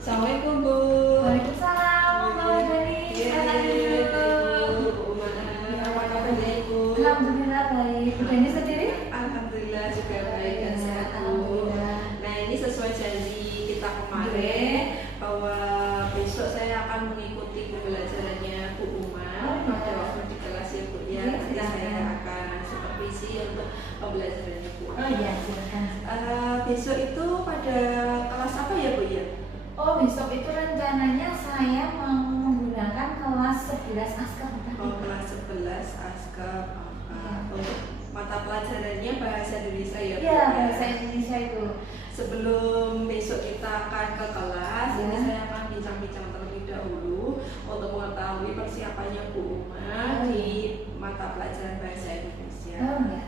Assalamualaikum Bu. Waalaikumsalam, Mbak Dani. Apa kabarnya Ibu? Alhamdulillah baik. Bu Dani sendiri? Alhamdulillah juga baik dan sehat Bu. Alhamdulillah. Nah ini sesuai janji kita kemarin bahwa besok saya akan mengikuti pembelajarannya Bu Uma pada waktu di kelas ya Bu ya. Nanti saya akan supervisi untuk pembelajarannya Bu. Oh iya, silakan. Besok itu pada kelas apa ya Bu ya? Oh, besok itu rencananya saya mau menggunakan kelas 11 askar. Oh, kelas 11 askap. Untuk mata pelajarannya bahasa Indonesia ya Bu? Iya, bahasa Indonesia itu. Sebelum besok kita akan ke kelas, Ya. ini saya akan bincang-bincang terlebih dahulu untuk mengetahui persiapannya Bu Uma di mata pelajaran bahasa Indonesia. Oh ya.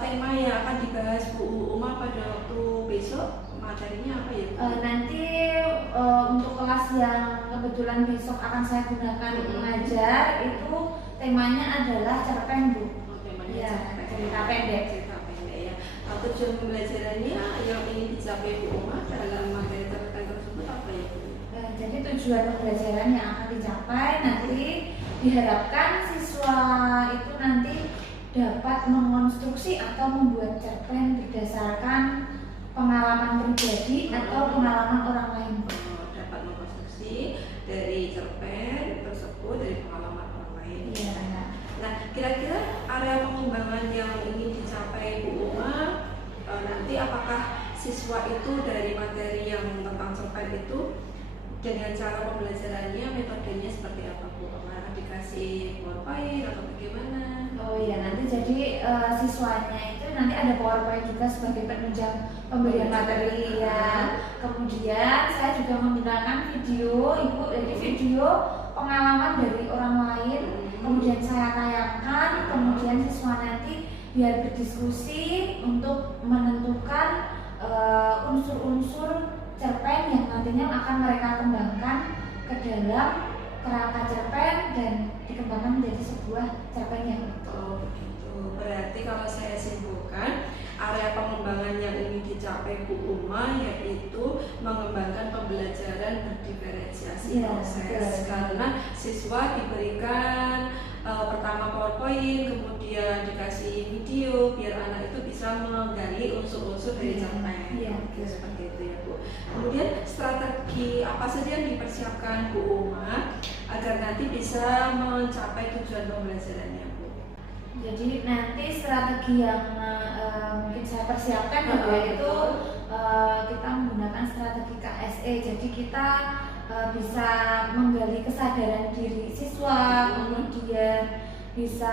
Tema yang akan dibahas Bu Uma pada waktu besok materinya apa ya Bu? Nanti untuk kelas yang kebetulan besok akan saya gunakan mengajar itu temanya adalah cerpen Bu. Oh, temanya Iya, cerpen. cerita pendek. Cerita pendek ya. Tujuan pembelajarannya yang ingin dicapai Bu Uma dalam materi cerpen tersebut apa ya Bu? Jadi tujuan pembelajaran yang akan dicapai nanti diharapkan siswa itu nanti dapat mengonstruksi atau membuat cerpen berdasarkan pengalaman pribadi atau pengalaman orang lain. Dapat mengkonstruksi dari cerpen tersebut dari pengalaman orang lain. Iya. Nah, kira-kira area pengembangan yang ingin dicapai Bu Uma nanti apakah siswa itu dari materi yang tentang cerpen itu dengan cara pembelajarannya metodenya seperti apa Bu? Apakah dikasih PowerPoint atau bagaimana? Oh iya, nanti jadi siswanya itu nanti ada PowerPoint juga sebagai penunjang pemberian materi ya. Kemudian saya juga menggunakan video, Ibu, jadi video pengalaman dari orang lain. Kemudian saya tayangkan, kemudian siswa nanti biar berdiskusi untuk menentukan unsur-unsur cerpen yang nantinya akan mereka kembangkan ke dalam kerangka cerpen dan dikembangkan menjadi sebuah cerpen yang Oh begitu. Berarti kalau saya simpulkan area pengembangan yang ingin dicapai Bu Uma yaitu mengembangkan pembelajaran berdiferensiasi proses. Karena siswa diberikan pertama PowerPoint, kemudian dikasih video biar anak itu bisa menggali unsur-unsur dari cerpen. Seperti itu ya Bu. Kemudian strategi apa saja yang dipersiapkan Bu Uma agar nanti bisa mencapai tujuan pembelajarannya Bu? Jadi nanti strategi yang mungkin saya persiapkan yaitu kita menggunakan strategi KSE. Jadi kita bisa menggali kesadaran diri siswa, kemudian bisa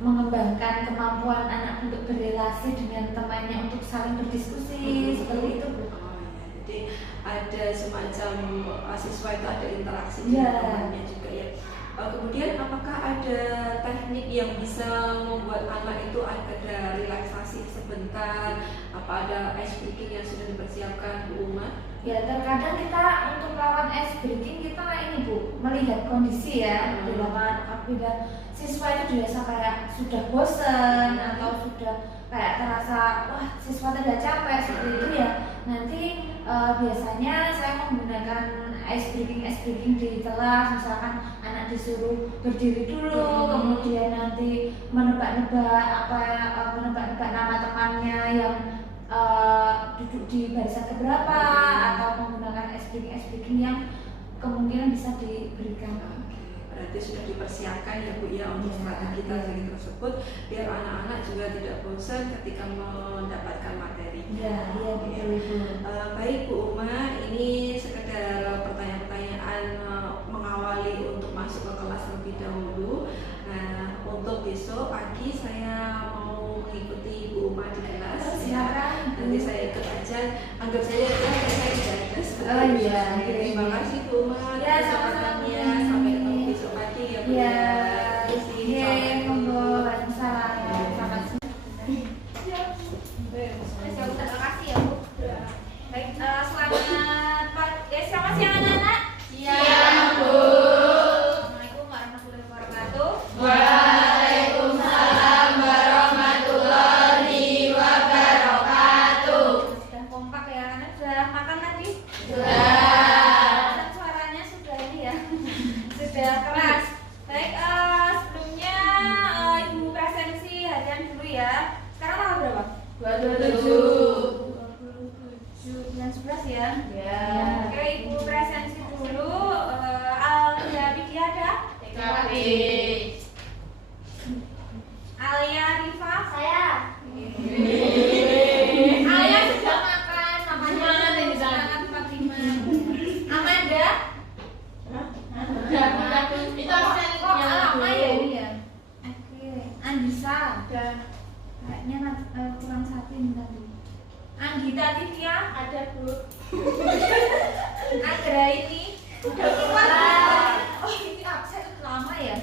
mengembangkan kemampuan anak untuk berrelasi dengan temannya untuk saling berdiskusi seperti itu Bu. Oh ya, jadi ada semacam siswa itu ada interaksi dengan temannya juga ya. Kemudian apakah ada teknik yang bisa membuat anak itu ada relaksasi sebentar? Apa ada ice breaking yang sudah dipersiapkan Bu Uma? Ya, terkadang kita untuk melawan ice breaking kita ini Bu, melihat kondisi ya di lapangan. Apabila siswa itu dirasa kayak sudah bosan atau sudah kayak terasa wah siswa tidak capek seperti itu ya, nanti biasanya saya menggunakan ice breaking di kelas. Misalkan anak disuruh berdiri dulu, kemudian nanti menebak-nebak menebak-nebak nama temannya yang duduk di barisan keberapa, atau menggunakan ice breaking yang kemungkinan bisa diberikan. Berarti sudah dipersiapkan ya Bu ya untuk strategi tersebut biar anak-anak juga tidak bosan ketika mendapatkan materi. Iya, betul. Baik Bu Uma, ini sekedar pertanyaan-pertanyaan mengawali untuk masuk ke kelas lebih dahulu. Nah, untuk besok pagi saya mau mengikuti Bu Uma di kelas. Silakan. Nanti saya ikut aja. Anggap saja saya tidak ada. Oh iya. Terima kasih Bu Uma. Ya, sama-sama. Sampai ketemu besok pagi ya Bu. Ya, Monggo. Waalaikumsalam. Terima kasih. Terima kasih ya Bu. Baik, selamat pagi. Selamat siang anak-anak. Siang, Bu. Assalamualaikum warahmatullahi wabarakatuh. Waalaikumsalam warahmatullahi wabarakatuh. Sudah kompak ya, anak sudah makan tadi kelas. Baik, sebelumnya Ibu presensi harian dulu ya. Sekarang tanggal berapa? 27. 27 bulan 11 ya. Ya. Oke, Ibu presensi dulu. Alia Widya ada? TKP. Alia Rifa? Saya. Alia sudah makan, namanya dari sangat 45. Amanda? Itu absen Kok yang lama dulu. ya ini ya? Oke, Andisa ada. Kayaknya kurang satu ini tadi. Anggita Tivia ada Bu. Agra ini udah keluar. Oh ini absen lama ya?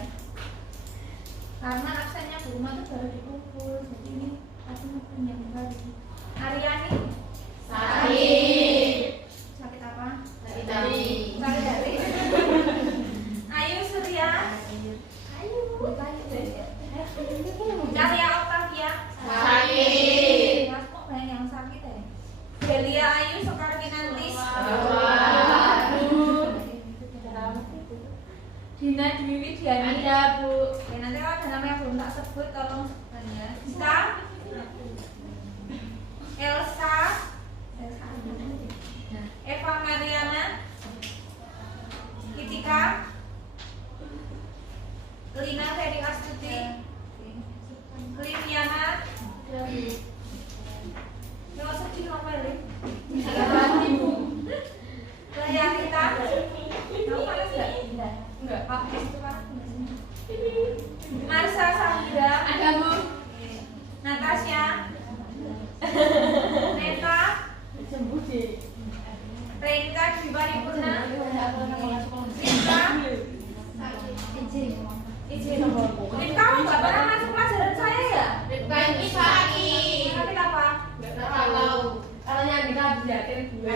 Karena absennya Bu Rumah itu baru dikumpul. Jadi ini aku mau punya kembali. Aryani Sakit. sakit apa? Sakit hati. Sakit hati. Ayu Surya. Ayu. Cahaya Octavia. Sakit. Mas kok banyak yang sakit ya? Delia Ayu Soekarwinantis. Dina Dwi Widiani. Ada Bu. Ya, nanti kalau ada nama yang belum tak sebut tolong sebutkan ya. Sita. Elsa. Eva Mariana. Kitika. Lina Ferry Astuti. Liliana. Yang sedih ngomel ya? Laya Rita. Kamu panas gak? Enggak. Habis itu panas nggak sih? Marsa Sandra. Ada Bu. Natasha. Neta. Sembuh deh. Renka Dwi Paripurna. Rita. Izin. Rita nggak pernah masuk pelajaran saya ya? Ini sakit. Sakit apa? Nggak tahu. Kalau yang kita dilihatin gue.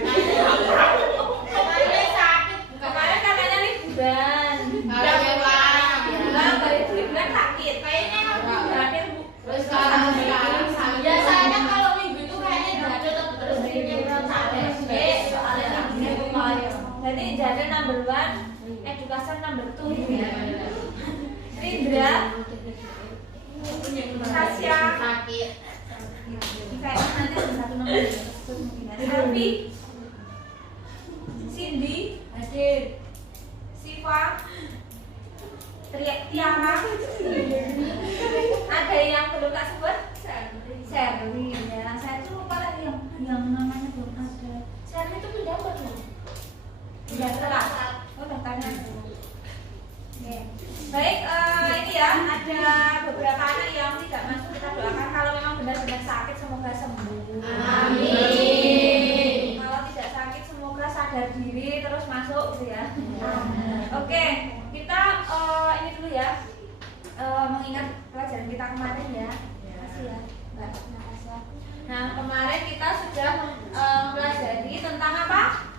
Kemarin sakit. Kemarin katanya liburan. Ada Pak. Bilang dari liburan sakit. Kayaknya Terakhir Bu. terus sekarang sakit. Biasanya kalau minggu itu kayaknya tetap terus liburan sakit. Soalnya sakitnya lumayan. Jadi jadi number one, education number two ya. Rindra, Tasya, Sakit. kayaknya nanti ada satu nomor ya. Selvi, Cindy, hadir. Siva, Tiara, ada yang belum tak sebut? Sherly ya. Saya tuh lupa lagi yang namanya belum ada. Sherly itu pindah apa tuh? Pindah kelas. Oh daftarnya. Oke. Baik, ini ya ada beberapa anak yang tidak masuk, kita doakan kalau memang benar-benar sakit semoga sembuh. Amin. Kalau tidak sakit semoga sadar diri terus masuk gitu ya. Oke, kita ini dulu ya. Mengingat pelajaran kita kemarin ya. Makasih ya, Mbak Natasha. Nah, kemarin kita sudah mempelajari tentang apa?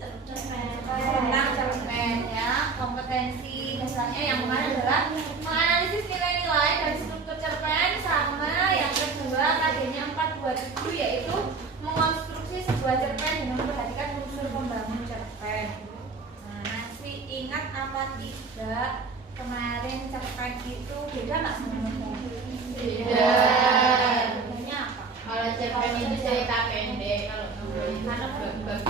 Tentang cerpen ya, kompetensi dasarnya yang kemarin adalah menganalisis nilai-nilai dan struktur cerpen, sama yang kedua kajiannya 427 yaitu mengonstruksi sebuah cerpen dengan memperhatikan unsur pembangun cerpen. Nah, masih ingat apa tidak kemarin cerpen itu beda nggak sama novel? Beda. Bedanya apa? Kalau cerpen itu cerita pendek, kalau novel itu bab-bab.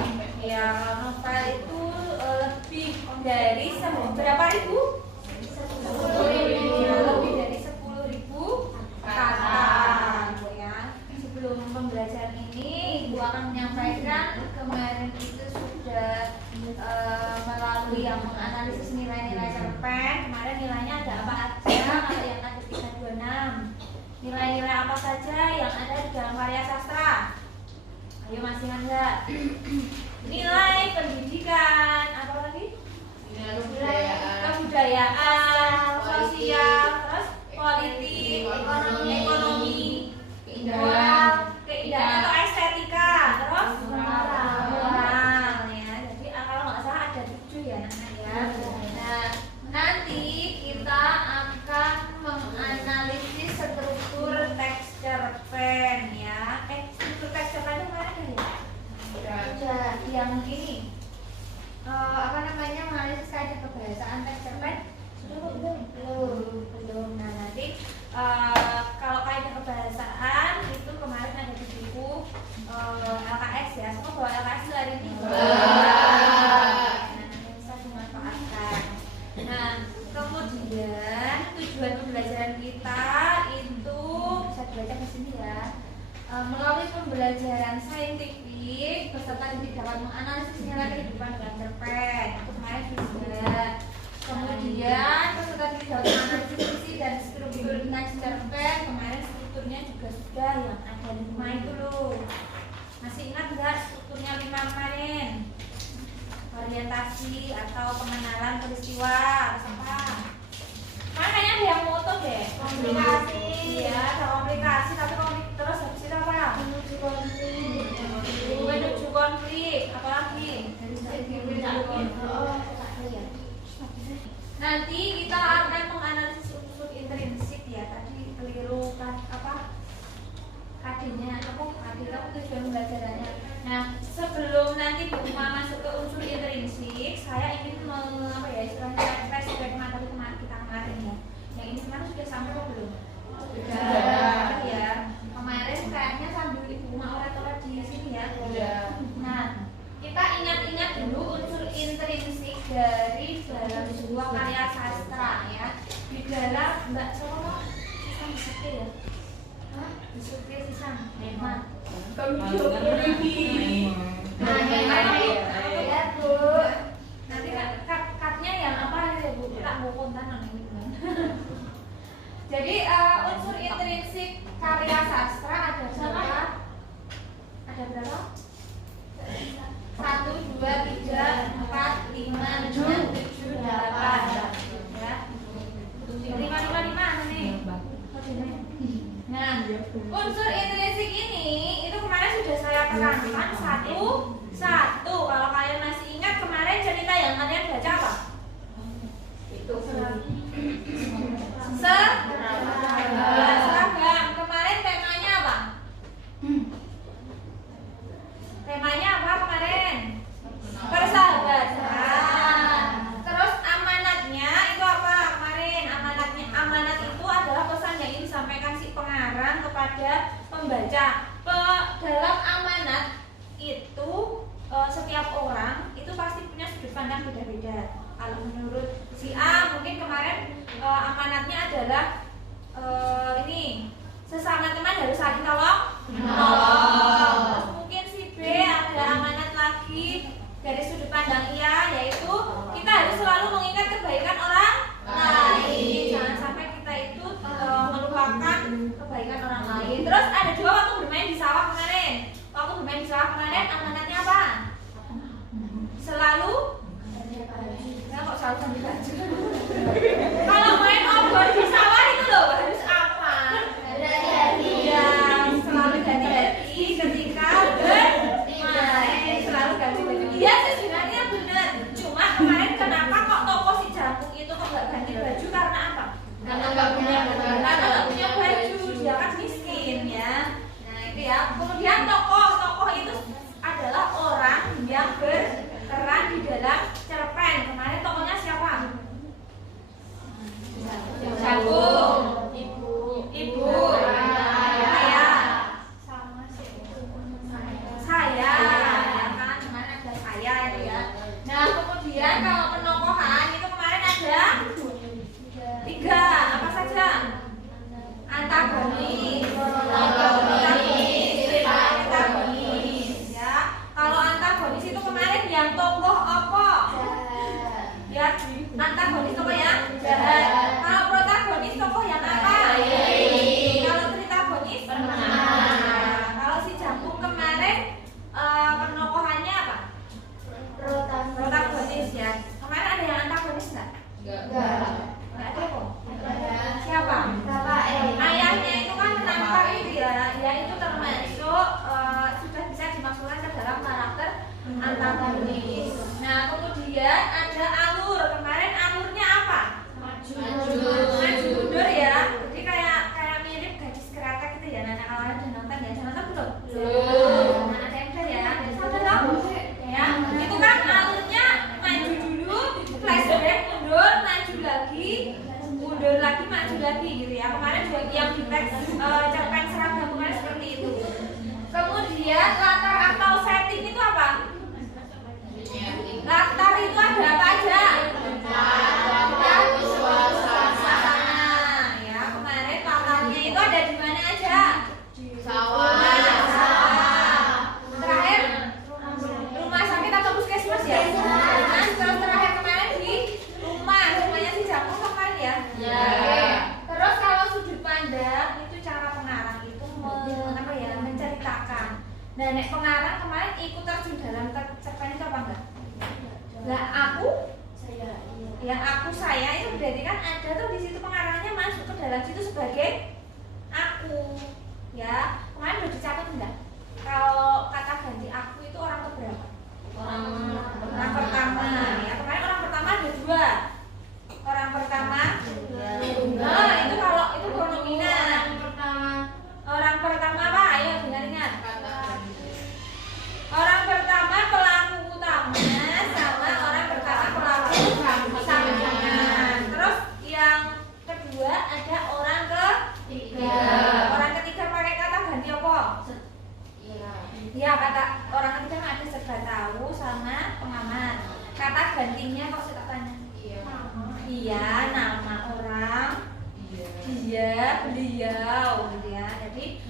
Ya, kalau novel itu lebih dari berapa ribu? 10.000. Ya, lebih dari 10.000 kata. Ya. Sebelum pembelajaran ini, Ibu akan menyampaikan kemarin itu sudah melalui yang menganalisis nilai-nilai cerpen. Kemarin nilainya ada apa aja? Kalau yang ada 326. Nilai-nilai apa saja yang ada di dalam karya sastra? Ayo masih ingat nggak? Nilai pendidikan, apa lagi? Kebudayaan, sosial, terus politik, ekonomi, keindahan atau estetika, terus moral ya. Jadi kalau nggak salah ada 7 ya anak ya. Nah, nanti kita akan menganalisis struktur teks cerpen ya. Struktur teks cerpen itu mana ya? Udah yang ini apa namanya menganalisis kaidah kebahasaan teks cerpen Kemudian tujuan pembelajaran kita itu bisa dibaca di sini ya. Melalui pembelajaran saintifik, peserta didik dapat menganalisis nilai kehidupan dengan cerpen. Aku kemarin juga. Kemudian peserta didik dapat menganalisis isi dan struktur teks cerpen. Kemarin strukturnya juga sudah yang ada 5 itu loh. Masih ingat nggak strukturnya 5 kemarin? Orientasi atau pengenalan peristiwa apa? Makanya ada yang moto deh. Komplikasi. Ya, ada komplikasi tapi terus habis itu apa? Menuju konflik. Apalagi? Nanti kita akan menganalisis unsur intrinsik ya. Tadi keliru kan apa? Kadinya aku tujuan pembelajarannya. Nah, sebelum nanti Bu Uma masuk ke unsur intrinsik, saya ingin istilahnya flashback materi kita kemarin ya. Yang ini kemarin sudah sampai atau belum? Sudah. Ya. Kemarin kayaknya sambil Ibu Uma orat-orat di sini ya. Nah, kita ingat-ingat dulu unsur intrinsik dari dalam sebuah karya sastra ya. Di dalam Mbak Sono bisa ya. Disuruh sisam, memang. Ya Bu. Nanti katnya yang apa ya Bu? Tak mau kontan ini. Jadi unsur intrinsik karya sastra ada berapa? Ada berapa? 1, 2, 3, 4, 5, 6, 7, 8 ya. 5 nih. Nah, unsur intrinsik ini itu kemarin sudah saya terangkan satu. Kalau kalian masih ingat kemarin cerita yang kalian baca apa? Itu seragam. Kemarin temanya apa? Temanya apa kemarin? Persahabatan. Terus amanatnya itu apa kemarin? Amanat itu adalah pesan yang ingin disampaikan si pengarang kepada pembaca. Dalam amanat itu setiap orang itu pasti punya sudut pandang beda-beda. Kalau menurut si A mungkin kemarin amanatnya adalah ini sesama teman harus saling tolong menolong. Terus mungkin si B ada amanat lagi dari sudut pandang ia, yaitu kita harus selalu mengingat kebaikan orang lain. Jangan sampai kita itu melupakan kebaikan orang lain. Terus ada juga waktu bermain di sawah kemarin. Amanatnya apa? Selalu kok selalu sambil baju. Kalau main obor di sawah itu loh harus apa? Hati-hati. Ya, selalu hati-hati ketika bermain. Selalu ganti baju. Iya sih sebenarnya benar. Cuma kemarin kenapa kok toko si Jampung itu kok nggak ganti baju? Karena apa? Karena nggak punya baju. Dia kan miskin ya. Nah itu ya. Kemudian tokoh itu adalah orang yang berperan di dalam cerpen. Kemarin tokohnya siapa? Jagung, ibu, ayah, sama saya, ya kan? Kemarin ada saya itu ya. Nah kemudian kalau penokohan itu kemarin ada 3, apa saja? Antagonis, ya. Kalau antagonis itu kemarin yang tokoh apa? Ya, antagonis tokoh yang jahat. Kalau protagonis tokoh yang apa? Kalau tritagonis? Kalau si Jampung kemarin penokohannya apa? Protagonis ya. Kemarin ada yang antagonis nggak? Nggak ada kok. Siapa? Ayahnya itu kan menampar itu ya. Dia itu termasuk sudah bisa dimasukkan ke dalam karakter antagonis. Nah kemudian ada alur. Kemarin alurnya apa? Maju mundur ya. Jadi kayak mirip gadis kreatif gitu ya. Nah kalau ada nonton ya, nonton belum? Nah ada yang udah ya. Sampai tahu ya. Itu kan alurnya maju dulu, flashback, mundur lagi, maju lagi gitu ya. Kemarin juga yang di teks cerpen seragam kemarin seperti itu. Kemudian latar atau setting itu apa? Latar itu ada apa aja? Nah, nek pengarang kemarin ikut terjun dalam cerpen itu apa enggak? Lah aku, saya itu berarti kan ada tuh di situ pengarangnya masuk ke dalam situ sebagai aku. Ya, kemarin udah dicatat enggak? Kalau kata ganti aku itu orang keberapa? Orang pertama. Ya, kemarin orang pertama ada 2. Orang pertama, nah itu kalau itu pronominan. Orang pertama apa? Ayo dengar-dengar. Orang pertama pelaku utama sama orang pertama pelaku sampingan. Terus yang kedua ada orang ketiga. Orang ketiga pakai kata ganti apa? Ya, kata orang ketiga ada serba tahu sama pengamat. Kata gantinya kok saya tanya? Iya, nama orang, dia, beliau, gitu ya. Jadi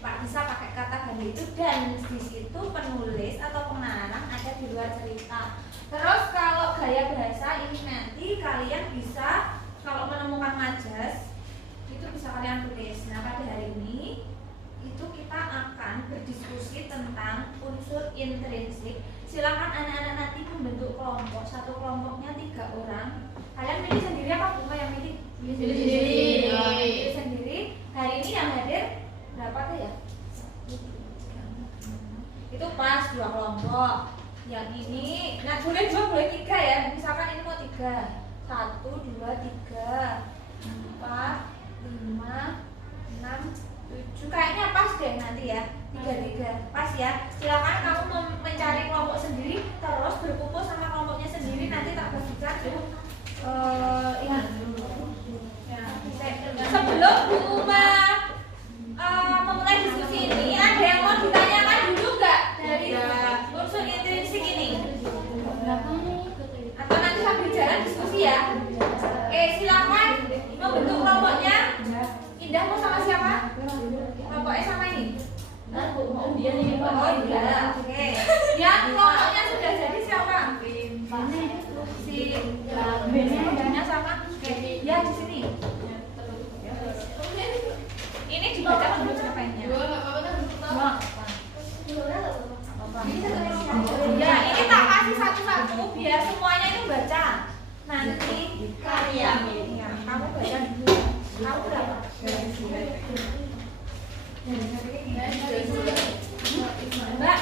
Pak bisa pakai kata ganti itu, dan di situ penulis atau pengarang ada di luar cerita. Terus kalau gaya bahasa ini nanti kalian bisa kalau menemukan majas itu bisa kalian tulis. Nah, pada hari ini itu kita akan berdiskusi tentang unsur intrinsik. Silakan anak-anak nanti membentuk kelompok, satu kelompoknya 3 orang. Kalian pilih sendiri apa bunga yang pilih? Pilih sendiri. Hari ini yang hadir berapa tuh ya? Itu pas 2 kelompok. Yang ini, nah boleh 2, boleh 3 ya. Misalkan ini mau 3, 1, 2, 3, 4, 5, 6, 7. Kayaknya pas deh nanti ya. 3 pas ya. Silakan kamu mencari kelompok sendiri, terus berkumpul sama kelompoknya sendiri. Nanti tak bagikan sebelum Bu Uma memulai diskusi ini, ada yang mau ditanyakan dulu nggak dari unsur intrinsik ini? Atau nanti sambil jalan diskusi ya? Oke, silakan membentuk kelompoknya. Indah mau sama siapa? Kelompoknya sama ini? Oh iya, oke. Yang kelompoknya sudah jadi siapa? Si Indahnya sama? Ya, di sini. Ini dibaca dulu cerpennya. Ya, ini tak kasih satu-satu biar semuanya itu baca. Nanti karya. Ya, kamu baca dulu. Kamu berapa? Mbak,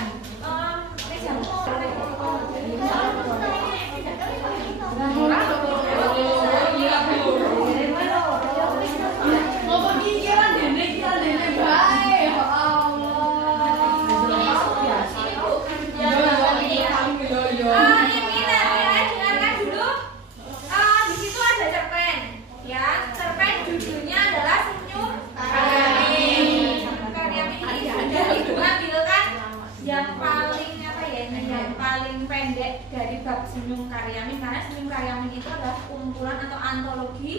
dari bab Senyum Karyamin, karena Senyum Karyamin itu adalah kumpulan atau antologi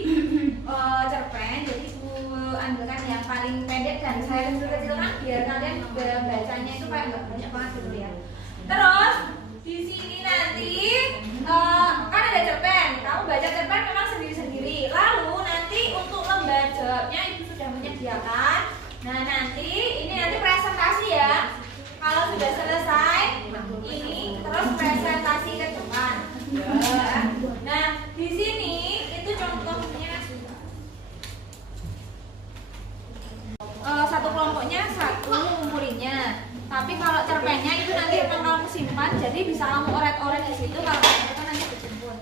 cerpen. Jadi Bu ambilkan yang paling pendek dan saya kecil-kecilkan biar kalian bacanya itu kayak nggak banyak banget gitu ya. Terus di sini nanti kan ada cerpen, kamu baca cerpen memang sendiri-sendiri. Lalu nanti untuk lembar jawabnya Ibu sudah menyediakan. Nah nanti ini nanti presentasi ya. Kalau sudah selesai ini terus presentasi ke depan. Nah di sini itu contohnya satu kelompoknya 1 ngumpulinnya. Tapi kalau cerpennya itu nanti akan kamu simpan, jadi bisa kamu oret-oret di situ. Kalau itu nanti dijemput.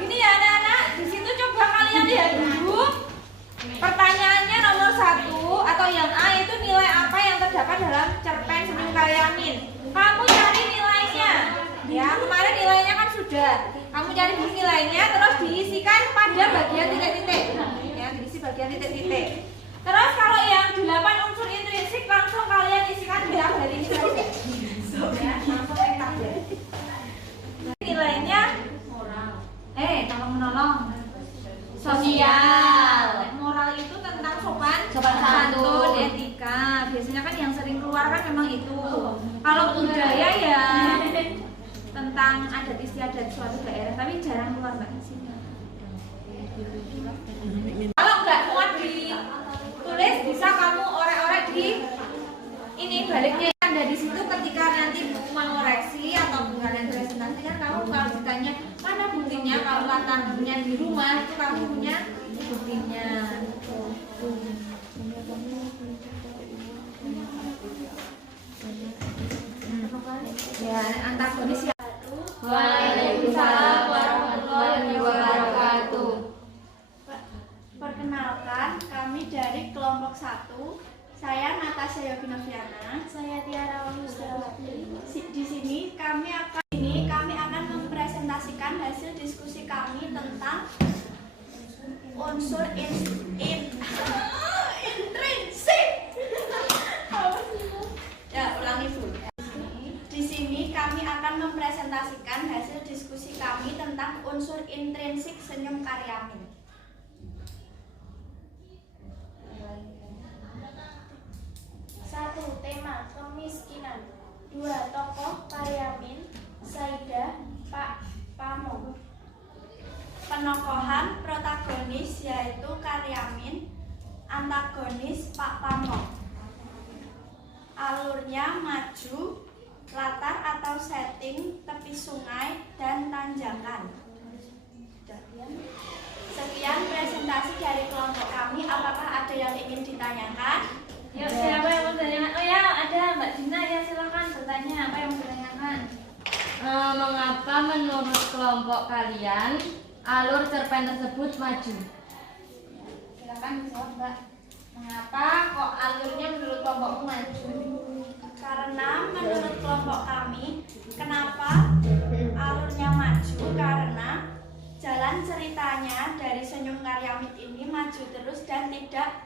Gini ya anak-anak, di situ coba kalian lihat dulu. Pertanyaannya nomor 1 atau yang A itu nilai apa yang terdapat dalam cerpen Senyum Karyamin. Kamu cari nilainya. Ya, kemarin nilainya kan sudah. Kamu cari dulu nilainya, terus diisikan pada bagian titik-titik. Ya, diisi bagian titik-titik. Terus kalau yang 8 unsur intrinsik langsung kalian isikan di tabel ini saja. Ya, langsung ke tabel. Nilainya tolong menolong. Sosial. Moral itu tentang sopan santun, etika. Biasanya kan yang sering keluar kan memang itu. Kalau budaya ya tentang adat istiadat suatu daerah, tapi jarang keluar Mbak. Kalau nggak muat di tulis, bisa kamu orek-orek di ini baliknya. Dari situ ketika nanti buku mengoreksi atau kalian presentasikan, kamu kalau ditanya mana buktinya, kalau latarnya di rumah itu kamu punya buktinya. Ya, antagonis ya. Waalaikumsalam warahmatullahi wabarakatuh. Perkenalkan, kami dari kelompok 1. Saya Natasha Yoginoviana. Saya Tiara Wisdawati. Di sini kami akan mempresentasikan hasil diskusi kami tentang unsur intrinsik. Ya, ulangi Bu. Di sini kami akan mempresentasikan hasil diskusi kami tentang unsur intrinsik senyum Karyamin. 1. Tema kemiskinan. 2. Tokoh Karyamin, Saidah, Pak Pamong. Penokohan protagonis yaitu Karyamin, antagonis Pak Pamong. Alurnya maju, latar atau setting tepi sungai dan tanjakan. Sekian presentasi dari kelompok kami. Apakah ada yang ingin ditanyakan? Yuk, siapa yang mau bertanyakan? Oh ya, ada Mbak Dina ya, silakan bertanya. Apa yang mau ditanyakan? Mengapa menurut kelompok kalian alur cerpen tersebut maju? Silakan dijawab Mbak. Mengapa kok alurnya menurut kelompokmu maju? Karena menurut kelompok kami, kenapa alurnya maju? Karena jalan ceritanya dari Senyum Karyamin ini maju terus dan tidak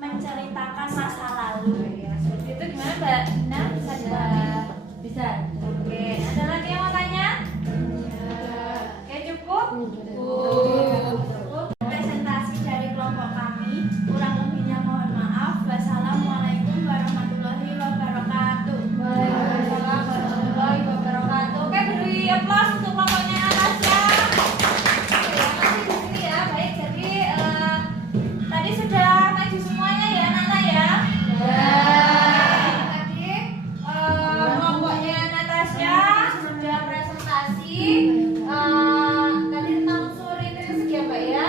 menceritakan masa lalu. Itu gimana Mbak Dina? Bisa jawab? Bisa. Oke, ada lagi yang mau tanya? Oke, cukup? Presentasi dari kelompok kami, kurang lebihnya mohon maaf. Wassalamualaikum warahmatullahi wabarakatuh. Waalaikumsalam warahmatullahi wabarakatuh. Oke, beri aplaus untuk kelompoknya Natasha. Oke, masih di sini ya. Baik, jadi tadi sudah maju semuanya ya, Nana ya? Tadi kelompoknya Natasha sudah presentasi. Tadi tentang unsur intrinsik ya, Mbak ya?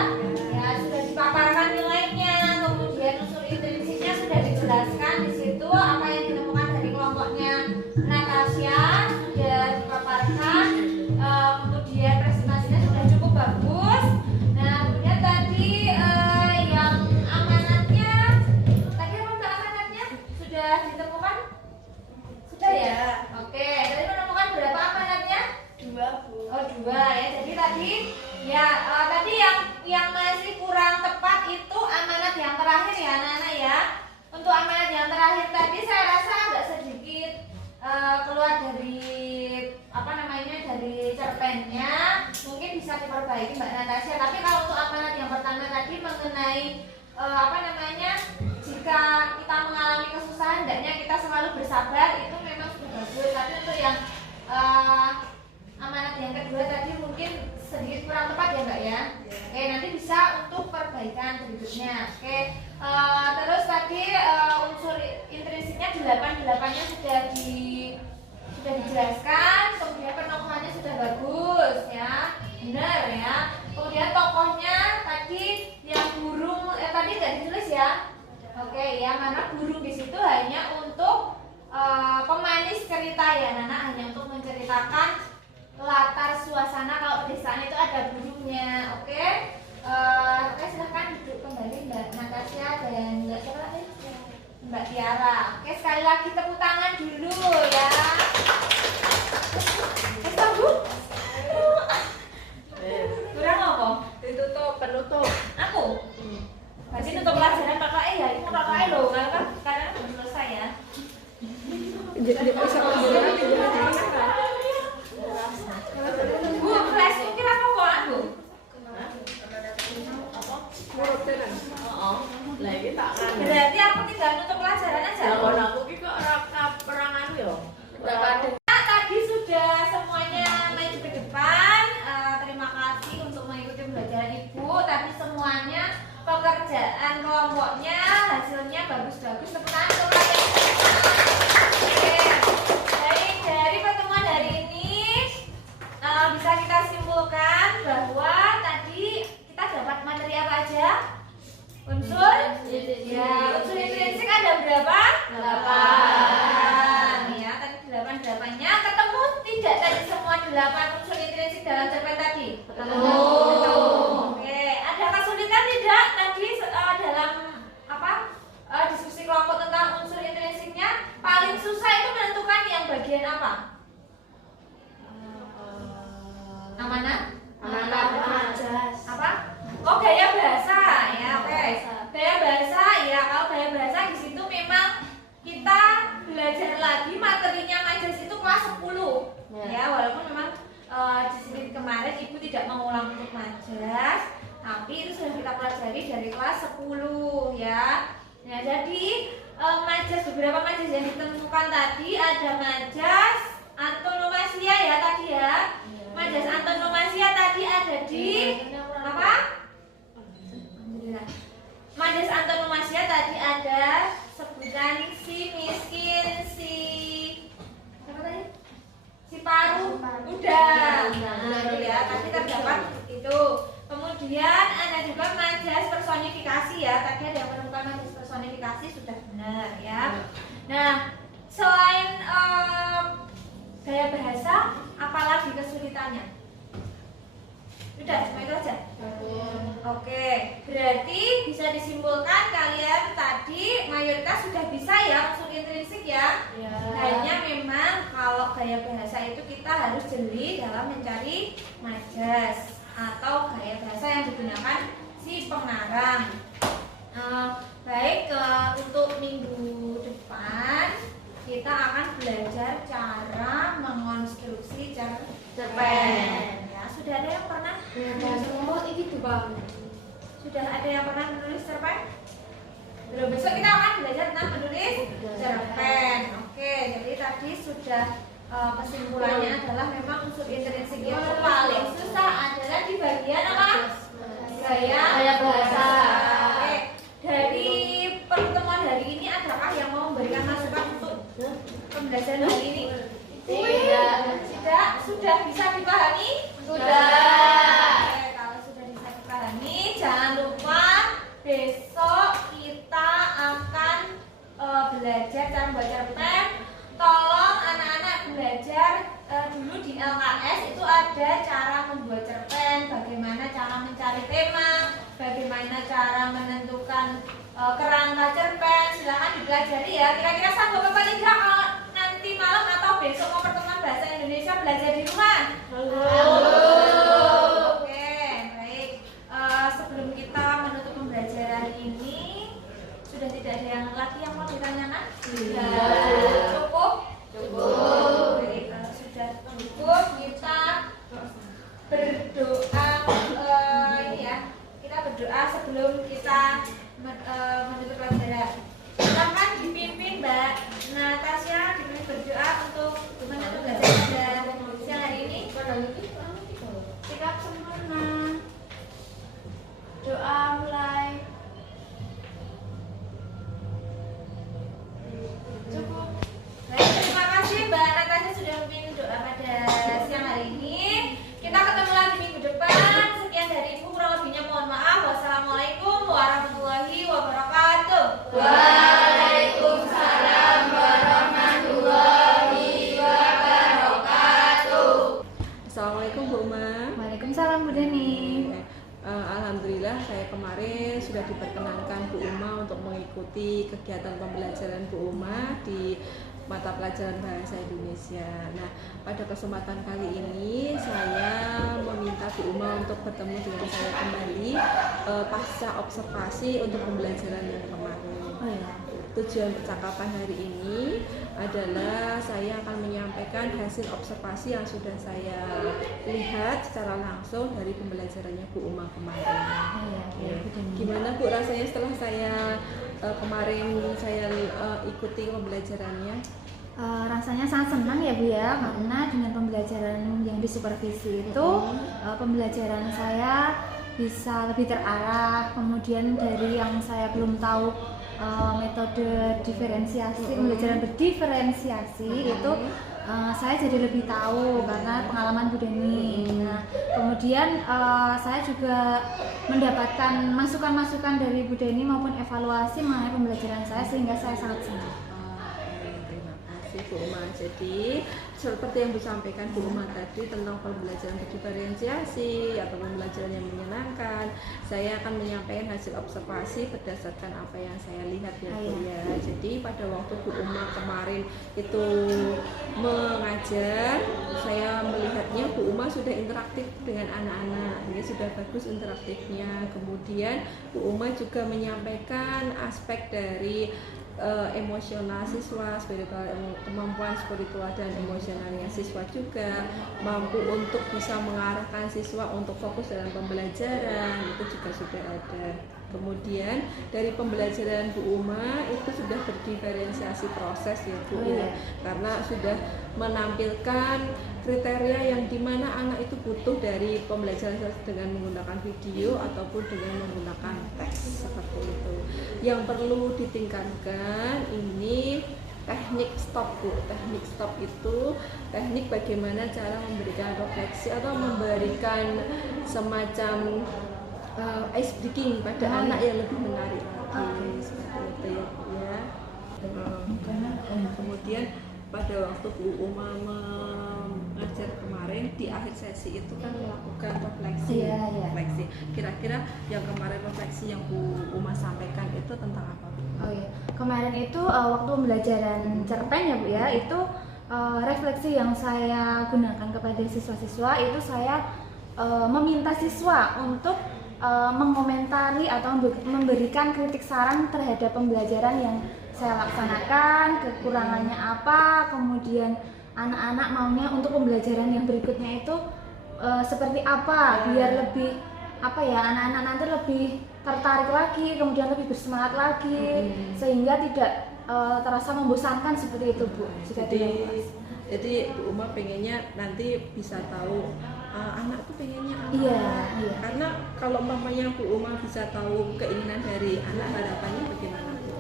Ya, sudah dipaparkan nilainya, kemudian unsur intrinsiknya sudah dijelaskan di situ. Apa yang ditemukan dari kelompoknya Natasha sudah dipaparkan. Kemudian presentasinya sudah cukup bagus. Nah, kemudian tadi yang amanatnya, tadi apa Mbak amanatnya? Sudah ditemukan? Sudah ya? Oke, tadi menemukan berapa amanatnya? 2 Bu. Oh, 2 ya. Jadi tadi ya tadi yang masih kurang tepat itu amanat yang terakhir ya, Nana ya. Untuk amanat yang terakhir tadi saya rasa agak sedikit keluar dari apa namanya dari cerpennya, mungkin bisa diperbaiki Mbak Natasha. Tapi kalau untuk amanat yang pertama tadi mengenai apa namanya, jika kita mengalami kesusahan hendaknya kita selalu bersabar, itu memang sudah bagus. Tapi untuk yang amanat yang kedua tadi mungkin sedikit kurang tepat ya Mbak ya. Oke, nanti bisa untuk perbaikan berikutnya. Oke, terus tadi unsur intrinsiknya 8-8-nya sudah dijelaskan. Kemudian penokohannya sudah bagus ya, benar ya. Kemudian tokohnya tadi yang burung tadi nggak ditulis ya. Oke ya, mana burung di situ hanya untuk pemanis cerita ya Nana, hanya untuk menceritakan latar suasana kalau di sana itu ada burungnya. Oke, silahkan duduk kembali Mbak Natasha dan Mbak siapa lagi? Mbak Tiara. Oke, sekali lagi tepuk tangan dulu ya. Bu? Kurang apa? Ditutup, penutup. Aku? Berarti nutup pelajaran kakak ya, itu kakak loh, karena belum selesai ya. Bu, kelas itu kira apa kok aku? Berarti aku tinggal nutup pelajaran aja. Lah aku ki kok ora perang anu ya. Ora 8 unsur intrinsik dalam cerpen tadi? Betul. Oke, ada kesulitan tidak tadi dalam diskusi kelompok tentang unsur intrinsiknya? Paling susah itu menentukan yang bagian apa? Amanat? Apa? Oh, gaya bahasa ya, oke. Gaya bahasa ya, kalau gaya bahasa di situ memang kita belajar lagi materinya majas itu kelas 10. Ya, walaupun memang di sini kemarin Ibu tidak mengulang untuk majas, tapi itu sudah kita pelajari dari kelas 10 ya. Nah, jadi beberapa majas yang ditemukan tadi ada majas antonomasia ya tadi ya. Majas antonomasia tadi ada di apa? Majas antonomasia tadi ada sebutan si miskin, si apa tadi? Si paruh udah. Nah, ya, tadi terdapat itu. Kemudian ada juga majas personifikasi ya. Tadi ada yang menemukan majas personifikasi sudah benar ya. Nah, selain gaya bahasa, apalagi kesulitannya? Udah, cuma itu aja. Oke, berarti bisa disimpulkan kalian tadi mayoritas sudah bisa ya unsur intrinsik ya. Hanya memang kalau gaya bahasa itu kita harus jeli dalam mencari majas atau gaya bahasa yang digunakan si pengarang. Baik, untuk minggu depan kita akan belajar cara mengonstruksi cerpen. Ya, sudah ada yang pernah? Sudah ada yang pernah menulis cerpen? Belum. Besok kita akan belajar tentang menulis cerpen. Oke, jadi tadi sudah kesimpulannya adalah memang unsur intrinsik itu paling susah adalah di bagian apa? Gaya bahasa. Oke. Dari pertemuan hari ini adakah yang mau memberikan masukan untuk pembelajaran hari ini? Tidak. Sudah bisa dipahami? Sudah. Oke, kalau sudah bisa dipahami, jangan lupa besok kita akan belajar cara membuat cerpen. Tolong anak-anak belajar dulu di LKS itu ada cara membuat cerpen, bagaimana cara mencari tema, bagaimana cara menentukan kerangka cerpen. Silahkan dipelajari ya. Kira-kira sanggup apa tidak kalau nanti malam atau besok mau pertemuan bahasa Indonesia belajar di rumah? Oke, baik. Sebelum kita menutup pembelajaran ini, sudah tidak ada yang lagi yang mau ditanyakan? Cukup? Baik, kalau sudah cukup kita berdoa ini ya. Kita berdoa sebelum kita menutup pelajaran. Silakan dipimpin Mbak Natasha dengan berdoa untuk menutup pelajaran pada siang hari ini. Sikap sempurna. Doa mulai. Cukup. Baik, terima kasih Mbak Natasha sudah memimpin doa pada siang hari ini. Kita ketemu lagi minggu depan. Sekian dari Ibu, kurang lebihnya mohon maaf. Wassalamualaikum warahmatullahi wabarakatuh. Waalaikumsalam warahmatullahi wabarakatuh. Assalamualaikum Bu Uma. Waalaikumsalam Bu Deni. Alhamdulillah saya kemarin sudah diperkenankan Bu Uma untuk mengikuti kegiatan pembelajaran Bu Uma di mata pelajaran bahasa Indonesia. Nah, pada kesempatan kali ini saya meminta Bu Uma untuk bertemu dengan saya kembali pasca observasi untuk pembelajaran yang kemarin. Tujuan percakapan hari ini adalah saya akan menyampaikan hasil observasi yang sudah saya lihat secara langsung dari pembelajarannya Bu Uma kemarin. Gimana Bu rasanya setelah saya kemarin saya ikuti pembelajarannya? Rasanya sangat senang ya Bu ya, karena dengan pembelajaran yang disupervisi itu pembelajaran saya bisa lebih terarah. Kemudian dari yang saya belum tahu metode diferensiasi, pembelajaran berdiferensiasi itu saya jadi lebih tahu karena pengalaman Bu Deni. Nah, kemudian saya juga mendapatkan masukan-masukan dari Bu Deni maupun evaluasi mengenai pembelajaran saya sehingga saya sangat senang. Terima kasih Bu Uma. Jadi seperti yang disampaikan Bu Uma tadi tentang pembelajaran berdiferensiasi atau pembelajaran yang menyenangkan, saya akan menyampaikan hasil observasi berdasarkan apa yang saya lihat ya Bu ya. Jadi pada waktu Bu Uma kemarin itu mengajar, saya melihatnya Bu Uma sudah interaktif dengan anak-anak, ini sudah bagus interaktifnya. Kemudian Bu Uma juga menyampaikan aspek dari emosional siswa, kemampuan spiritual dan emosionalnya siswa juga, mampu untuk bisa mengarahkan siswa untuk fokus dalam pembelajaran, itu juga sudah ada. Kemudian dari pembelajaran Bu Uma itu sudah berdiferensiasi proses ya Bu ya, karena sudah menampilkan kriteria yang dimana anak itu butuh dari pembelajaran dengan menggunakan video ataupun dengan menggunakan teks seperti itu. Yang perlu ditingkatkan ini teknik stop Bu. Teknik stop itu teknik bagaimana cara memberikan refleksi atau memberikan semacam ice breaking pada anak yang lebih menarik lagi seperti itu ya. Kemudian pada waktu Bu Uma mengajar kemarin di akhir sesi itu kan melakukan refleksi. Refleksi. Kira-kira yang kemarin refleksi yang Bu Uma sampaikan itu tentang apa? Oh iya, kemarin itu waktu pembelajaran cerpen ya Bu ya, itu refleksi yang saya gunakan kepada siswa-siswa itu saya meminta siswa untuk mengomentari atau memberikan kritik saran terhadap pembelajaran yang saya laksanakan, kekurangannya apa, kemudian anak-anak maunya untuk pembelajaran yang berikutnya itu seperti apa, biar lebih apa ya, anak-anak nanti lebih tertarik lagi, kemudian lebih bersemangat lagi, sehingga tidak terasa membosankan seperti itu Bu. Jadi Bu Uma pengennya nanti bisa tahu anak tuh pengennya apa. Iya. Karena kalau umpamanya Bu Uma bisa tahu keinginan dari anak, harapannya bagaimana Bu?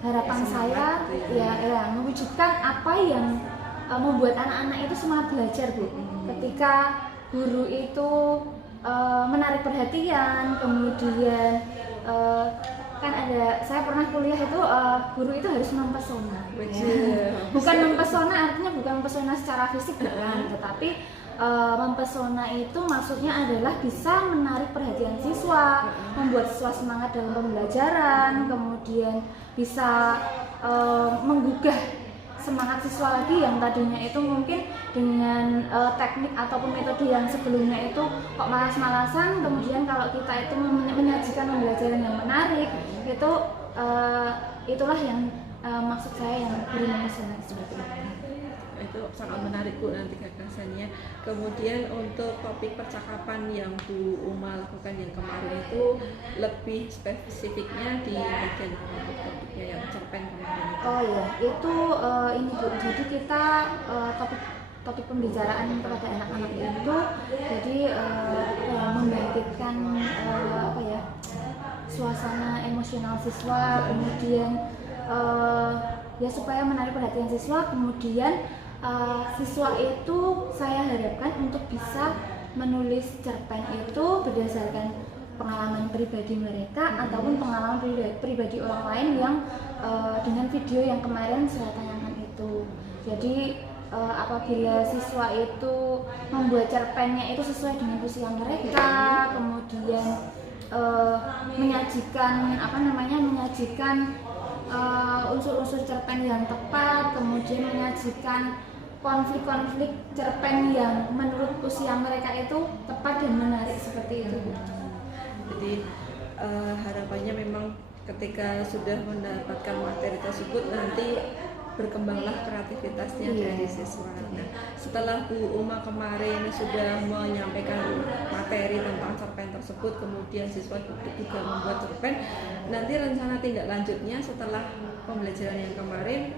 Harapan saya ya mewujudkan apa yang membuat anak-anak itu semangat belajar Bu. Ketika guru itu menarik perhatian, kemudian kan ada, saya pernah kuliah itu guru itu harus mempesona ya. Bukan mempesona artinya bukan mempesona secara fisik bukan, tetapi mempesona itu maksudnya adalah bisa menarik perhatian siswa, membuat siswa semangat dalam pembelajaran, kemudian bisa menggugah semangat siswa lagi yang tadinya itu mungkin dengan teknik ataupun metode yang sebelumnya itu kok malas-malasan, kemudian kalau kita itu menyajikan pembelajaran yang menarik itu itulah yang maksud saya yang guru mempesona seperti itu sangat menarik Bu nanti gagasannya. Kemudian untuk topik percakapan yang Bu Uma lakukan yang kemarin itu lebih spesifiknya di bagian apa topiknya yang cerpen kemarin itu? Oh iya, itu ini Bu. Jadi kita topik pembicaraan kepada anak-anak itu jadi membangkitkan apa ya, suasana emosional siswa, kemudian ya supaya menarik perhatian siswa, kemudian siswa itu saya harapkan untuk bisa menulis cerpen itu berdasarkan pengalaman pribadi mereka ataupun pengalaman pribadi orang lain yang dengan video yang kemarin saya tanyakan itu. Jadi apabila siswa itu membuat cerpennya itu sesuai dengan usia mereka, kemudian menyajikan unsur-unsur cerpen yang tepat, kemudian menyajikan konflik-konflik cerpen yang menurut usia mereka itu tepat dan menarik seperti itu. Jadi harapannya memang ketika sudah mendapatkan materi tersebut nanti berkembanglah kreativitasnya dari siswa. Nah, setelah Bu Uma kemarin sudah menyampaikan materi tentang cerpen tersebut, kemudian siswa juga membuat cerpen, nanti rencana tindak lanjutnya setelah pembelajaran yang kemarin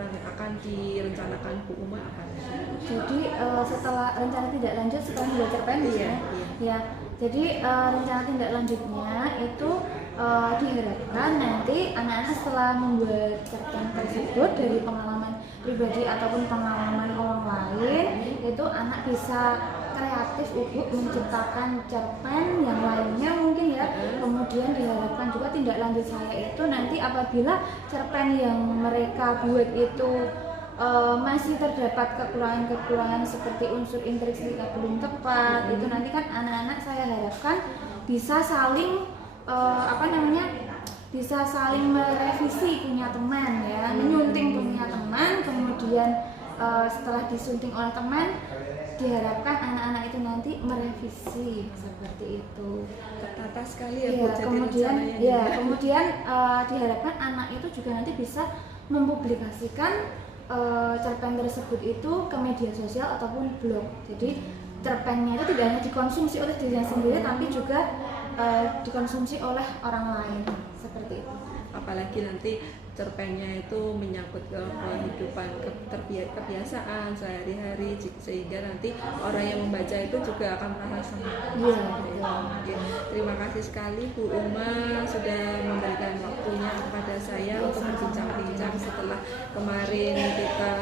akan direncanakan Bu Uma apa? Jadi setelah rencana tindak lanjut setelah membuat cerpen ya. Jadi rencana tindak lanjutnya itu diharapkan nanti anak-anak setelah membuat cerpen tersebut dari pengalaman pribadi ataupun pengalaman orang lain, itu anak bisa kreatif untuk menciptakan cerpen yang lainnya mungkin ya. Kemudian diharapkan juga tindak lanjut saya itu nanti apabila cerpen yang mereka buat itu masih terdapat kekurangan-kekurangan seperti unsur intrinsik yang belum tepat, itu nanti kan anak-anak saya harapkan bisa saling bisa saling merevisi punya teman ya, menyunting punya teman, kemudian setelah disunting oleh teman diharapkan anak-anak itu nanti merevisi seperti itu. Tertata sekali ya, Bu. Ya, Jadi kemudian rencananya kemudian diharapkan anak itu juga nanti bisa mempublikasikan cerpen tersebut itu ke media sosial ataupun blog. Jadi cerpennya itu tidak hanya dikonsumsi oleh dirinya sendiri tapi juga dikonsumsi oleh orang lain seperti itu. Apalagi nanti cerpennya itu menyangkut ke kehidupan, kebiasaan sehari-hari, sehingga nanti orang yang membaca itu juga akan merasa senang. Oke. Terima kasih sekali Bu Uma sudah memberikan waktunya kepada saya untuk berbincang-bincang setelah kemarin kita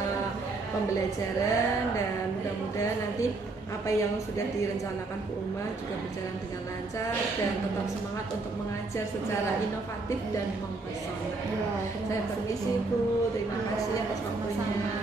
pembelajaran, dan mudah-mudahan nanti apa yang sudah direncanakan Bu Uma juga berjalan dengan lancar dan tetap semangat untuk mengajar secara inovatif dan mempesona. Saya permisi Bu, terima kasih atas waktunya.